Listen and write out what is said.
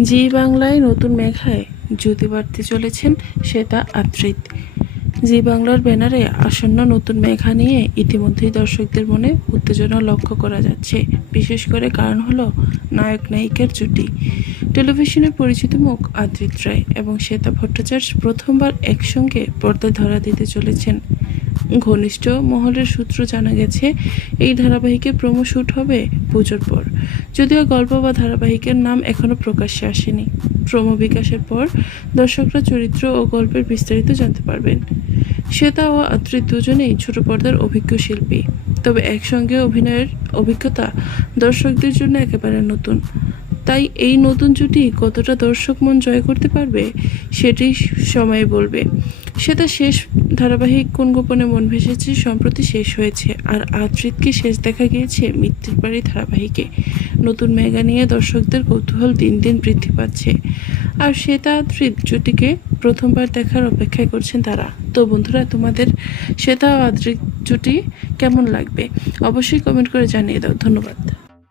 জি বাংলায় নতুন মেঘায় জ্যোতি বাড়তে চলেছেন শ্বেতা আদ্রিত। জি বাংলার ব্যানারে আসন্ন নতুন মেঘা নিয়ে ইতিমধ্যেই দর্শকদের মনে উত্তেজনা লক্ষ্য করা যাচ্ছে। বিশেষ করে কারণ হলো নায়ক নায়িকার জুটি। টেলিভিশনে পরিচিত মুখ আদ্রিত রায় এবং শ্বেতা ভট্টাচার্য প্রথমবার একসঙ্গে পর্দায় ধরা দিতে চলেছেন। ঘনিষ্ঠ মহলের সূত্র জানা গেছে, এই ধারাবাহিকে প্রোমো শ্যুট হবে পুজোর পর। যদিও গল্প বা ধারাবাহিকের নাম এখনও প্রকাশ্যে আসেনি। প্রোমো বিকাশের পর দর্শকরা চরিত্র ও গল্পের বিস্তারিত জানতে পারবেন। শ্বেতা ও আত্রিত দুজনেই ছোট পর্দার অভিজ্ঞ শিল্পী। তবে একসঙ্গে অভিনয়ের অভিজ্ঞতা দর্শকদের জন্য একেবারে নতুন। তাই এই নতুন জুটি কতটা দর্শক মন জয় করতে পারবে, সেটি সময় বলবে। সেটা শেষ ধারাবাহিক কোন গোপনে মন ভেসেছে সম্প্রতি শেষ হয়েছে। আর আদ্রিতকে শেষ দেখা গিয়েছে মৃত্যুর বাড়ি ধারাবাহিকে। নতুন মেগা নিয়ে দর্শকদের কৌতূহল দিন দিন বৃদ্ধি পাচ্ছে। আর শ্বেতা আদ্রিত জুটিকে প্রথমবার দেখার অপেক্ষায় করছেন তারা। তো বন্ধুরা, তোমাদের শ্বেতা ও আদ্রিত জুটি কেমন লাগবে? অবশ্যই কমেন্ট করে জানিয়ে দাও। ধন্যবাদ।